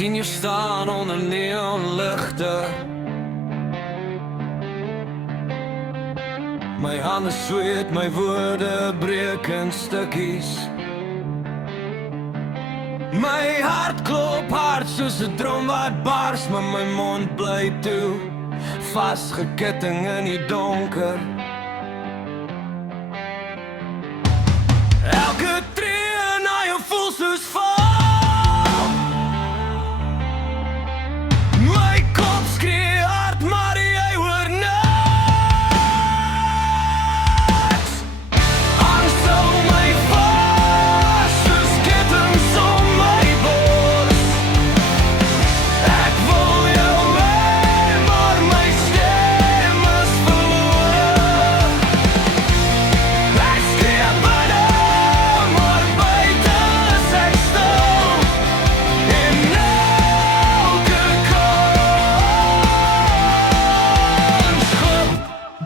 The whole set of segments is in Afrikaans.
sien jou staan onder neonligte. My hande sweet, my woorde breek in stukkies. My hart klop hard soos 'n drom wat bars, maar my mond bly toe, vasgeketting in die donker. Elke tree na jou voel soos val. My kop skree hard, maar jy hoor niks. Angst hou my vas, soos kettings om my bors. Ek wil jou hê, maar my stem is verlore. Ek skree binne, maar buite is ek stil. En elke kans glip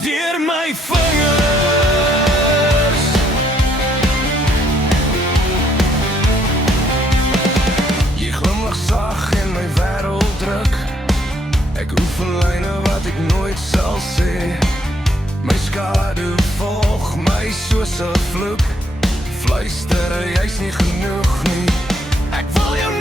deur my vingers. Jy glimlag sag en my wêreld druk. Ek oefen lyne wat ek nooit sal sê. My skadu volg my soos 'n vloek. Fluister, jy's nie genoeg nie. Ek wil jou